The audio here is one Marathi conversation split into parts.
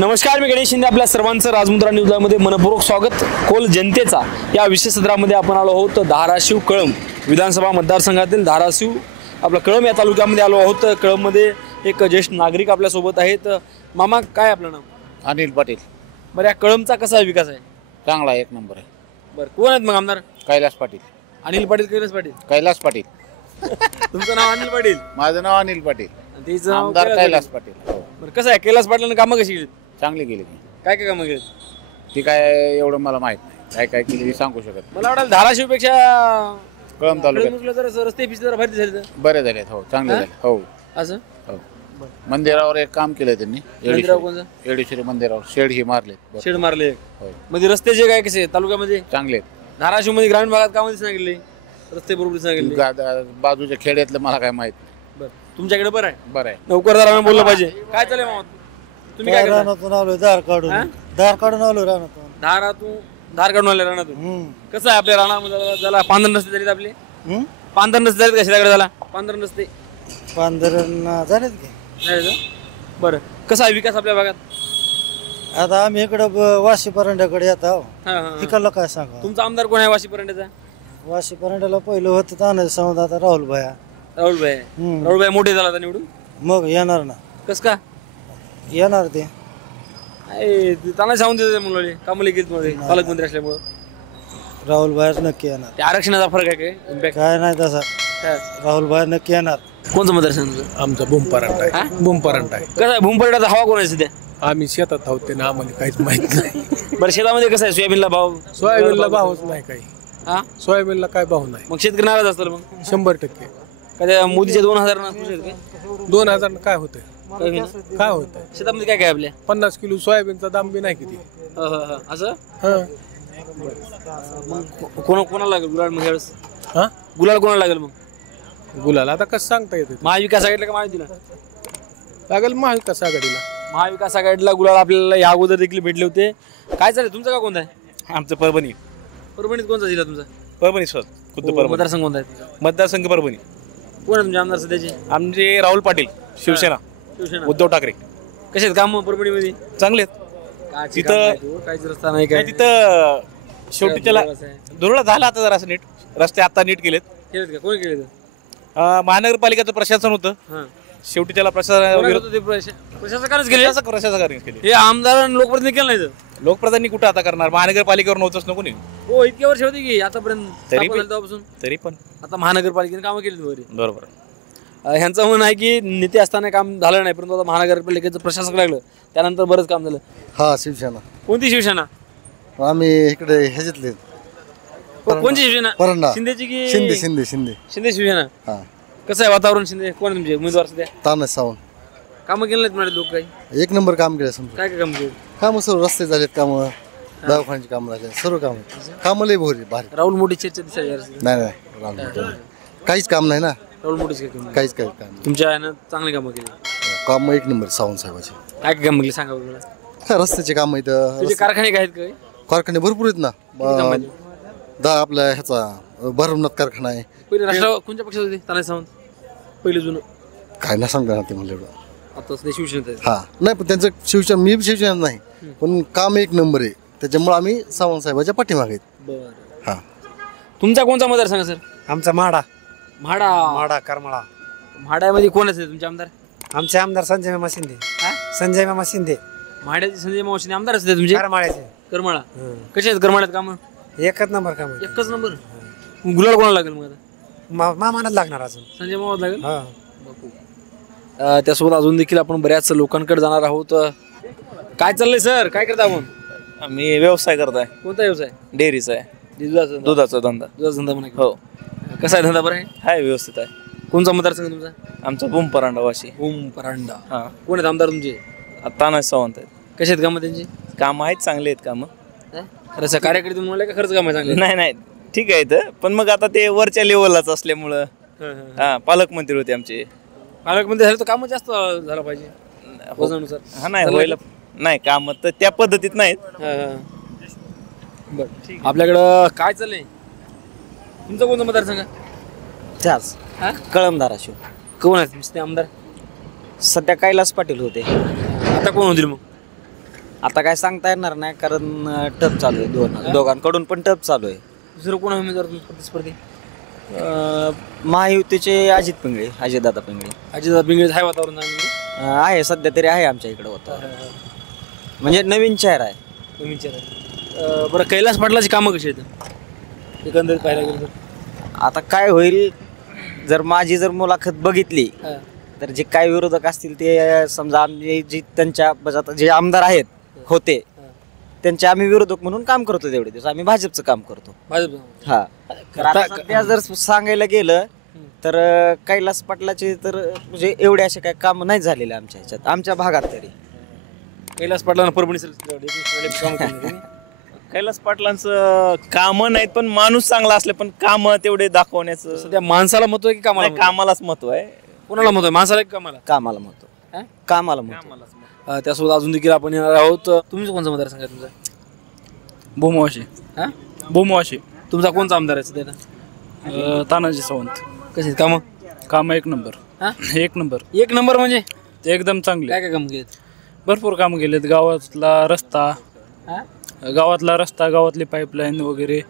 नमस्कार, मी गणेश शिंदे. आपल्या सर्वांचं राजमुद्रा न्यूजमध्ये मनपूर्वक स्वागत. कोल जनतेचा या विशेष सत्रामध्ये आपण आलो आहोत धाराशिव कळंब विधानसभा मतदारसंघातील धाराशिव आपला कळंब या तालुक्यामध्ये आलो आहोत. कळंबमध्ये एक ज्येष्ठ नागरिक आपल्यासोबत आहेत. मामा, काय आपलं नाव? अनिल पाटील. बरं, या कळंबचा कसा विकास आहे? चांगला, एक नंबर आहे. बरं, कोण आहेत मग आमदार? कैलास पाटील. अनिल पाटील, कैलास पाटील. कैलास पाटील. तुमचं नाव अनिल पाटील? माझं नाव अनिल पाटील. आणि तिचं नाव आमदार कैलास पाटील. हो. बरं, कसं आहे कैलास पाटलांनी कामं कशी केली? चांगली केली. काय काय कामं केली? ती काय एवढं मला माहित नाही, काय काय केली सांगू शकत. मला वाटलं धाराशिवपेक्षा कळंब तालुक्यात म्हटलं तर रस्ते पिस्ते जरा भारी झाले. बरे झालेत. हो, चांगले झाले. हो असं हो. मंदिरावर एक काम केलं त्यांनी. मंदिरावर कोणतं? येडेश्वरी मंदिरावर शेड ही मारले. शेड मारले. हो, म्हणजे रस्त्याचे काय कसे तालुक्यामध्ये चांगले आहेत. धाराशिव मध्ये ग्रामीण भागात कामध्ये सांगितले रस्ते बरोबर सांगितले? बाजूच्या खेड्यातलं मला काय माहित नाही. बरं, तुमच्याकडे बरं आहे. बरं आहे. नोकरदारांना बोललं पाहिजे. काय चालेल मामा, तुम्ही काय करता? रानातून आलो, धार काढून हा? धार काढून आलो रानातून. धार काढून आले रानातून. कसं आहे आपल्या रानामध्ये झाला पांढर नसते झालीत आपले? पांढर नसते झालीत का शेताकडे झाला पांढर नसते पांढरण झालेत की. नाही का? बरं, कसा आहे विकास आपल्या भागात? आता आम्ही इकडं वाशी परांड्याकडे येत आहो. हा, हा, हा. इकडला काय सांगा. तुमचा आमदार कोण आहे वाशी पर्यंतचा? वाशी परांड्याला पहिलं होतं तानाजी सावंत, आता राहुल भया. राहुलभाई. राहुलभाई मोठे झाला आता निवडून. मग येणार ना, कस का? येणार ते. त्यांना सांगून देते मुलाने कामले गेली मध्ये पालकमंत्री असल्यामुळे. राहुल भयाच नक्की येणार. ते आरक्षणाचा फरक आहे काय? इम्पॅक्ट काय नाही तसा. राहुल भया नक्की येणार. कोणचं मतदारसंघ? आमचा भूमपरांडा आहे. भूमपरांडा आहे. कसं आहे भूमपरडाचा हवा कोण आहे सध्या? आम्ही शेतात आहोत, ते ना आम्हाला काहीच माहित नाही. बरं, शेतामध्ये कसं आहे सोयाबीनला भाव? सोयाबीनला भावच नाही काही. हा, सोयाबीनला काय भाव नाही. मग शेतकरी नाराज असतात मग 100%. का त्या मोदीच्या 2000 खुश आहेत काय? 2000 काय होतंय? काय होईना? काय होतंय? शेतामध्ये काय काय आपल्या? 50 किलो सोयाबीनचा दाम बी नाही किती. असं हा कोणाला लागेल गुलाल मग यावेळेस? हा, गुलाल कोणाला लागेल मग? गुलाला आता कसं सांगता येते? महाविकास आघाडीला का महायुतीला? लागेल महाविकास आघाडीला. महाविकास आघाडीला गुलाल आपल्याला या अगोदर देखील भेटले होते. काय चालेल तुमचं का कोणता आहे? आमचं परभणी. परभणीत कोणता जिल्हा तुमचा? परभणी सर, खुद्द परभणी. मतदारसंघ कोणता आहे? मतदारसंघ परभणी. कोण आहे तुमचे आमदार सध्याचे? आमचे राहुल पाटील, शिवसेना, शिवसेना. उद्धव ठाकरे. कसे आहेत काम परभणीमध्ये? चांगले आहेत. काहीच रस्ता नाही काय? तिथं शेवटी त्याला दुर्लक्ष झालं आता जरा असं नीट. रस्ते आता नीट केलेत. केलेत का? कोणी केले? महानगरपालिकेचं प्रशासन होतं, शेवटी त्याला प्रशासकानेच केले. प्रशासकाने केले. हे आमदार लोकप्रतिनिधी केलं नाही तर लोकप्रधानी कुठं आता करणार? महानगरपालिकेवर नव्हतंच नको नाही. हो, इतके वर्ष होती की आतापर्यंत स्थापन झालं तेव्हापासून. तरी पण आता महानगरपालिकेने कामं केली बरी. बरोबर. ह्यांचं म्हणणं आहे की नेते असताना काम झालं नाही, परंतु आता महानगरपालिकेचं प्रशासक लागलं त्यानंतर बरंच काम झालं. हा, शिवसेना. कोणती शिवसेना? आम्ही इकडे ह्याच्यातले कोणती शिवसेना? परंडा. शिंदेची की? शिंदे शिंदे शिंदे. शिंदे शिवसेना. हा, कसं आहे वातावरण? शिंदे कोण आहे तुमचे उमेदवार सध्या? तानाजी सावंत. कामं केलं नाहीत म्हणाले लोक काही? एक नंबर काम केलं समजा. काय काय काम केलं? कामं सर्व रस्ते झालेत, कामं दवाखान्याची कामं झाले, सर्व कामं लई भारी. राहुल मोठी चर्चा दिसायला नाही नाही, काहीच काम नाही ना. राहुल मोठीच काम काहीच काही काम नाही. तुमच्या यानं चांगली कामं केली. काम एक नंबर सावंत साहेबाचे. काय काय कामं केली सांगा बरं मला. काय रस्त्याचे काम इथं. तुझे कारखाने काय आहेत काय? कारखाने भरपूर आहेत ना. आपल्या ह्याचा भरमनाथ कारखाना आहे. पहिले राष्ट्र कोणत्या पक्षात होते तानाजी सावंत? पहिले जुनं काय ना सांगता ना ते म्हणलं एवढं. आता सध्या शिवसेनेत आहेत. हा, नाही पण त्यांचं शिवसेना, मी शिवसेना नाही, पण काम एक नंबर आहे, त्याच्यामुळे आम्ही सावंत साहेबाच्या पाठीमागे आहेत. बरं. हा. तुमचा कोणता मतदारसंघ सर? आमचा माडा. म्हाडा. करमाळा. म्हाड्यामध्ये कोण असेल तुमचे आमदार? आमचे आमदार संजय मामा शिंदे. संजय मामा शिंदे. म्हाड्याचे संजय मावशीने आमदार असते तुमचे? करमाळ्याचे. करमाळा. कसे आहेत करमाळ्यात कामं? एकच नंबर काम. एकच नंबर. गुलाल कोणाला लागेल मग आता? मामानाच लागणार अजून. संजय मामाच लागेल. हा. त्यासोबत अजून देखील आपण बऱ्याच लोकांकडे जाणार आहोत. काय चाललंय सर? काय करता आपण? आम्ही व्यवसाय करताय. कोणता व्यवसाय? डेअरीचा आहे. दुधाचा दुधाचा धंदा. धंदा म्हणा. हो. कसा आहे धंदा? बरं आहे. हाय, व्यवस्थित आहे. कोणचा मतदारसंघ तुमचा? आमचा भूमपरांडा वाशी. परांडा. हा. कोण आहेत आमदार तुमचे? तानाजी सावंत आहेत. कसे आहेत कामं त्यांची? काम आहेत, चांगले आहेत कामं. खरंच कार्यकर्ते तुम्ही म्हणले का खर्च काम आहे चांगले? नाही नाही, ठीक आहे इथं, पण मग आता ते वरच्या लेवललाच असल्यामुळं. हा, पालकमंत्री होते आमचे. पालकमंत्री झालं तर कामं जास्त झालं पाहिजे वजनानुसार. हा, नाही व्हायला नाही काम तर त्या पद्धतीत नाहीत. बरं, आपल्याकडं काय चाललंय? तुमचा कोणता मतदारसंघ? त्याच कळंब धाराशिव. कोण आहेत तुमचे आमदार? सध्या कैलास पाटील होते. आता कोण होतील मग? आता काय सांगता येणार नाही कारण टप चालू आहे दोघांकडून पण टप चालू आहे. दुसरं कोण आहे उमेदवार प्रतिस्पर्धी? महायुतीचे अजितदादा पिंगळे अजित पिंगळे आहे वातावरण चांगलं? आहे सध्या तरी आहे आमच्या इकडे होता म्हणजे नवीन चेहरा आहे. नवीन चेहरा. बरं कैलास पाटलाची कामं कशी आहेत एकंदरीत पाहायला गेलं तर? आता काय होईल जर माझी मुलाखत बघितली हां. तर जे काय विरोधक असतील ते समजा आम्ही जे त्यांच्या आता जे आमदार आहेत होते त्यांचे आम्ही विरोधक म्हणून काम करतो. तेवढे दिवस आम्ही भाजपचं काम करतो. भाजप. हा तर आता सध्या जर सांगायला गेलं तर कैलास पाटलाचे तर म्हणजे एवढे असे काही काम नाही झालेले आमच्या ह्याच्यात आमच्या भागात तरी. कैलास पाटलांना परभणी कैलास पाटलांचं कामं नाहीत पण माणूस चांगला असले पण कामं तेवढे दाखवण्याचं सध्या माणसाला महत्व आहे की कामाला नाही, कामालाच महत्व आहे. कोणाला महत्व आहे, माणसाला की कामाला? कामाला महत्व कामाला महत्व. त्यासोबत अजून देखील आपण येणार आहोत. तुमचं कोणचा मतदार सांगा तुमचा? भूमवाशी. हा भूमवाशी. तुमचा कोणचा आमदार आहे सध्या? तानाजी सावंत. कसे कामं? काम एक नंबर. हा? एक नंबर. एक नंबर म्हणजे एकदम चांगले. काय काय काम केलेत? भरपूर कामं केलेत. गावातला रस्ता गावातली पाईपलाईन वगैरे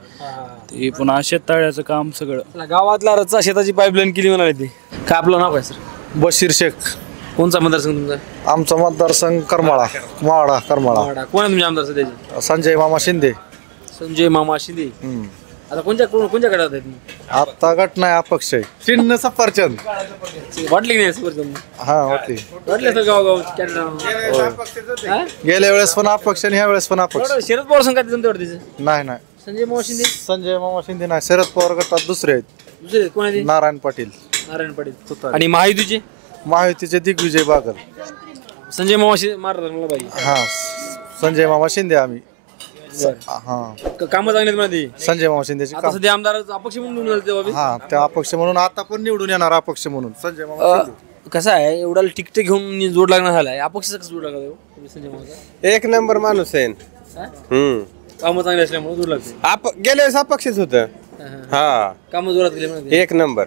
ते पुन्हा शेततळ्याचं काम सगळं. गावातला रस्ता शेताची पाईपलाईन केली म्हणाले ते. काय आपलं नाव काय सर? बशीर शेख. कोणचा मतदारसंघ तुमचा? आमचा मतदारसंघ करमाळा करमाळा. कोण आहे तुमचे आमदार सध्याचे? संजय मामा शिंदे. संजय मामा शिंदे. आता कोणत्या गटात आहेत? आता गट नाही अपक्ष आहे. चिन्ह सफरचंद. वाटली की नाही सफरचंद? हा वाटली. वाटले सर गाव गेल्या वेळेस पण अपक्ष आणि ह्या वेळेस पण अपक्ष. शरद पवार संघात जमते वाटते. नाही संजय मामा शिंदे. संजय मामा शिंदे नाही. शरद पवार गटात दुसरे आहेत. दुसरे कोण आहे? नारायण पाटील. नारायण पाटील. आणि महायुतीचे? महायुतीचे दिग्विजय बागल. संजय मामा शिंदे मारतात मला पाहिजे. हा संजय मामा शिंदे आम्ही. हा कामं चांगली मध्ये. संजय मामा शिंदेची आता सध्या आमदार अपक्ष म्हणून निवडून आले तेव्हा बी. हा त्या अपक्ष म्हणून आता पण निवडून येणार अपक्ष म्हणून संजय मामा शिंदे. कसं आहे एवढा तिकीट घेऊन जोड लागणार झालाय अपक्षाचा कसं जोड लागला संजय मामाचा? एक नंबर माणूस आहे. कामं चांगली असल्यामुळे जोड लागते. गेल्या वेळेस अपक्षच होत. हा कामं जोरात केले म्हणजे एक नंबर.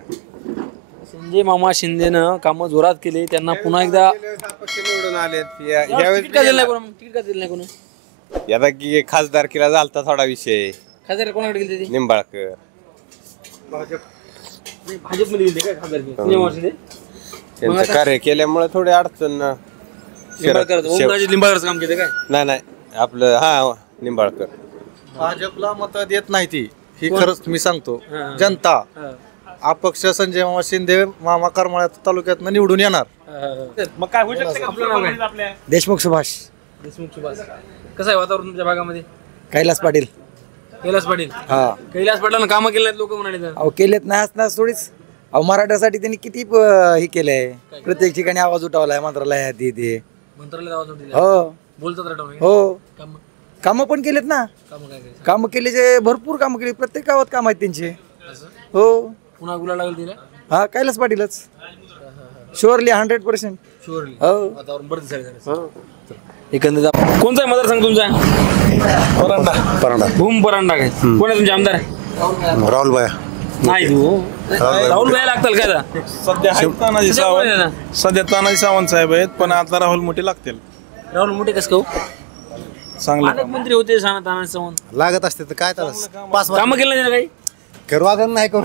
संजय मामा शिंदेनं कामं जोरात केले. त्यांना पुन्हा एकदा अपक्ष निवडून आले. तिकीट का दिलं नाही कोणा? तिकीट का दिलं नाही कोणा? आता की खासदारकीला झालता थोडा विषय. खासदार कोणाकडे गेले ते? निंबाळकर. भाजपमध्ये गेले काय खासदार? संजय मामा शिंदे त्यांचं कार्य केल्यामुळे थोडी अडचण. लिंबाळकरचं काम केलं काय? नाही आपलं निंबाळकर. भाजपला मत देत नाही ती. ही खरंच मी सांगतो. जनता अपक्ष संजय मामा शिंदे मामा करमाळा तालुक्यात निवडून येणार. मग काय होऊ शकतं? आपलं नाव काय? देशमुख सुभाष. देशमुख सुभाष. कसं आहे वातावरण तुमच्या भागामध्ये? कैलास पाटील. कैलास पाटील. हा कैलास पाटलांना कामं केली नाहीत लोक म्हणाले तर. अहो केलेत नाही असणार थोडीच. अहो मराठ्यासाठी त्यांनी किती हे केलंय. प्रत्येक ठिकाणी आवाज उठवलाय मंत्रालयात ते. मंत्रालयात आवाज दिला. हो बोलतात रटवणे. हो कामं कामं पण केलेत ना. कामं काय करायचं? कामं केले भरपूर कामं केली. प्रत्येक गावात काम आहेत त्यांचे. हो पुन्हा गुला लागेल तिला हा कैलास पाटीलच. शुअरली 100%. शुअरली. हो वातावरण बरं दिसायला. एकंदरीत कोणता मतदारसंघ तुमचा? परांडा. भूम परांडा काय? कोण आहे तुमचे आमदार? राहुल भाया. नाही तू राहुल भाई लागतील काय आता? सध्या तानाजी सावंत साहेब आहेत पण आता राहुल मोठे लागतील. राहुल मोठे कसं कहू? चांगले अनेक मंत्री होते तानाजी सावंत. लागत असते तर काय त्याला 5 कामं केलं नाही काही? करू नाही करू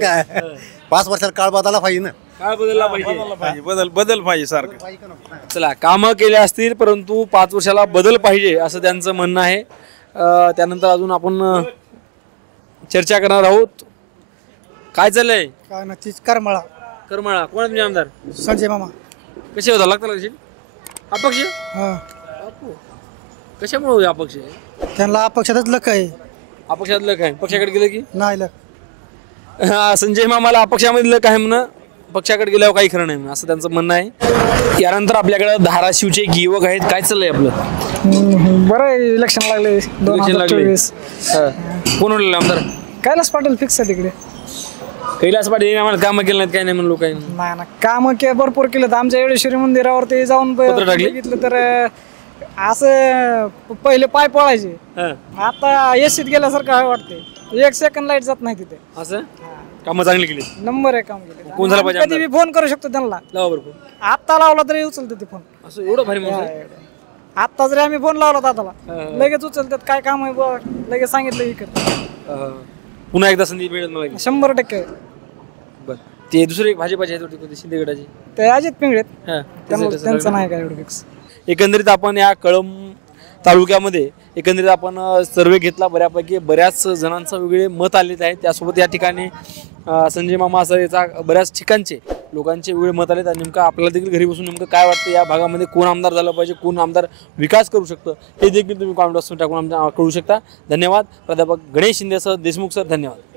काय 5 वर्षात काळ बदलला पाहिजे ना. काळ बदलला पाहिजे. बदल पाहिजे सारखं. चला कामं केले असतील परंतु 5 वर्षाला बदल पाहिजे असं त्यांचं म्हणणं आहे. त्यानंतर अजून आपण चर्चा करणार आहोत. काय चाललंय? काय नक्कीच करमाळा. करमाळा. कोण आहे तुमचे आमदार? संजय मामा. कसे होता लागतात कसे? अपक्ष? हा कशामुळे होते अपक्ष? त्यांना अपक्षातच लक आहे. अपक्षातलं काय? पक्षाकडे गेलं की नाही लक. संजय मामाला अपक्षामध्ये लक आहे म्हणून पक्षाकडे गेल्यावर काही खरं नाही म्हणून असं त्यांचं म्हणणं आहे. यानंतर आपल्याकडे धाराशिवचे एक युवक आहेत. काय चाललंय आपलं? बरं आहे इलेक्शन लागले. इलेक्शन लागले. कोण होईल आमदार? कैलास पाटील फिक्स आहे तिकडे. कैलास पाटील आम्हाला कामं केलं नाहीत काय नाही म्हणून काही नाही ना कामं भरपूर केलं. आमच्या येडेश्वरी मंदिरावरती जाऊन बघितलं तर असं पहिले पाय पळायचे. आता एसीत गेल्यासारखं वाटते. 1 सेकंद लाईट जात नाही तिथे. असं कामं चांगली केली. नंबर आहे काम केले. कोण झाला पाहिजे? कधी फोन करू शकतो त्यांना. लावा बरोबर. आता लावला तरी उचलतो ते फोन. असं एवढं भारी माणूस आहे. आता जरी आम्ही फोन लावला दादाला लगेच उचलतात, काय काम आहे बुवा, लगेच सांगितलं की कर. पुन्हा एकदा संधी मिळेल मला 100%. बरं ते दुसरे एक भाजपाचे आहेत वाटते, शिंदे गटाचे. ते अजित पिंगळेत, हां. त्यांचं नाही काय एवढं फिक्स. एकंदरीत आपण या कळंब तालुक्यामध्ये एकंदरीत आपण सर्वे घेतला, बऱ्यापैकी बऱ्याच जणांचं वेगळे मत आलेले आहेत. त्यासोबत या ठिकाणी संजय मामा असं याचा बऱ्याच ठिकाणचे लोकांचे वेगळे मत आलेत. आणि नेमकं आपल्याला देखील घरी बसून नेमकं काय वाटतं या भागामध्ये कोण आमदार झालं पाहिजे, कोण आमदार विकास करू शकतं हे देखील तुम्ही कॉमेंट बॉक्समध्ये टाकून आमच्या कळू शकता. धन्यवाद. प्राध्यापक गणेश शिंदेसह देशमुख सर, धन्यवाद.